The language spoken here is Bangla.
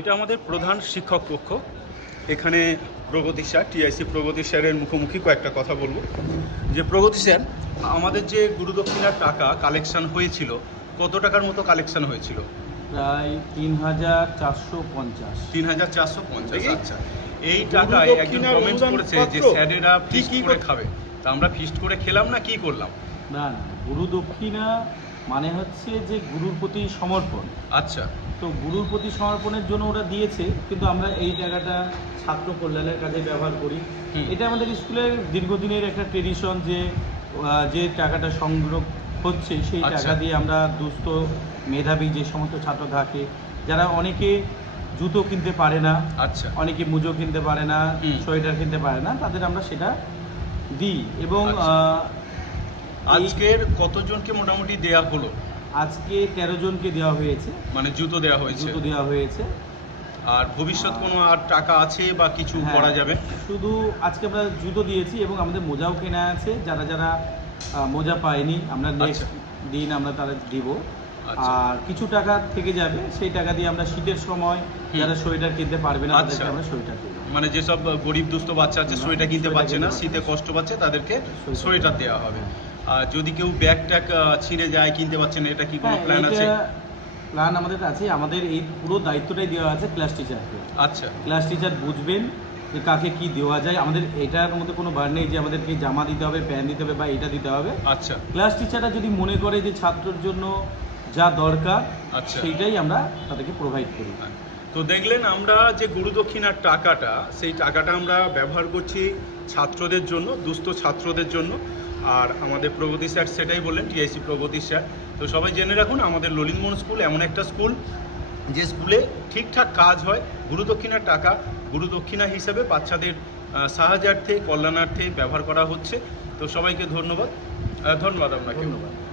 এটা আমাদের প্রধান শিক্ষক পক্ষ। এখানে প্রগতি স্যার টিআইসি প্রগতি স্যারের মুখোমুখি কয়েকটা কথা বলব। যে প্রগতি স্যার আমাদের যে গুরুদক্ষিণার টাকা কালেকশন হয়েছিল কত টাকার মতো কালেকশন হয়েছিল? প্রায় তিন হাজার চারশো পঞ্চাশ। তিন হাজার চারশো পঞ্চাশ এই আচ্ছা। এই টাকায় একজন কমেন্ট করেছে যে স্যারেরা কি ফিস্ট করে খাবে। তা আমরা ফিস্ট করে খেলাম না কি করলাম? না না গুরু দক্ষিণা মানে হচ্ছে যে গুরুর প্রতি সমর্পণ। আচ্ছা। তো গুরুর প্রতি সমর্পণের জন্য ওরা দিয়েছে কিন্তু আমরা এই টাকাটা ছাত্র কল্যাণের কাজে ব্যবহার করি। এটা আমাদের স্কুলের দীর্ঘদিনের একটা ট্রেডিশন যে যে টাকাটা সংগ্রহ হচ্ছে সেই আচ্ছা। টাকা দিয়ে আমরা দুস্থ মেধাবী যে সমস্ত ছাত্র থাকে যারা অনেকে জুতো কিনতে পারে না আচ্ছা। অনেকে মুজো কিনতে পারে না সোয়েটার কিনতে পারে না তাদের আমরা সেটা দিই। এবং আচ্ছা। আজকের কতজনকে মোটামুটি দেয়া হলো? আজকে তেরো জনকে দেওয়া হয়েছে। মানে জুতো দেওয়া হয়েছে। জুতো দেওয়া হয়েছে। আর ভবিষ্যৎ কোনো আর টাকা আছে বা কিছু হ্যাঁ, করা যাবে? শুধু আজকে আমরা জুতো দিয়েছি এবং আমাদের মোজাও কেনা আছে। যারা যারা মোজা পায়নি আমরা নেক্সট দিন আমরা তাদের দিব। আচ্ছা। আর কিছু টাকা থেকে যাবে সেই টাকা দিয়ে আমরা শীতের সময় যারা সোয়েটার কিনতে পারবে না তাদেরকে আচ্ছা। আমরা সোয়েটার দেবো। মানে যেসব গরিব দুস্থ বাচ্চা আছে সোয়েটার কিনতে পারছে না শীতে কষ্ট পাচ্ছে তাদেরকে সোয়েটার। দেওয়া হবে। যদি কেউ ব্যাগ ট্যাগ ছিঁড়ে যায় কিনতে পারছে না এটা কি কোনো প্ল্যান আছে? প্ল্যান আমাদের আছে আমাদের এই পুরো দায়িত্বটাই দেওয়া আছে ক্লাস টিচারকে আচ্ছা। ক্লাস টিচার বুঝবেন যে কাকে কি দেওয়া যায়। আমাদের এটার মধ্যে কোনো বার নেই যে আমাদেরকে জামা দিতে হবে প্যান্ট দিতে হবে বা এটা দিতে হবে। আচ্ছা। ক্লাস টিচাররা যদি মনে করে যে ছাত্রর জন্য যা দরকার আচ্ছা। সেইটাই আমরা তাদেরকে প্রোভাইড করি। তো দেখলেন আমরা যে গুরুদক্ষিণার টাকাটা, সেই টাকাটা আমরা ব্যবহার করছি ছাত্রদের জন্য, দুস্থ ছাত্রদের জন্য। আর আমাদের প্রগতি স্যার সেটাই বললেন, টিআইসি প্রগতি স্যার। তো সবাই জেনে রাখুন, আমাদের ললিতমোহন স্কুল এমন একটা স্কুল, যে স্কুলে ঠিকঠাক কাজ হয় গুরুদক্ষিণার টাকা গুরুদক্ষিণা হিসেবে বাচ্চাদের সাহায্যার্থে, কল্যাণার্থে ব্যবহার করা হচ্ছে। তো সবাইকে ধন্যবাদ। ধন্যবাদ আপনাকে। ধন্যবাদ।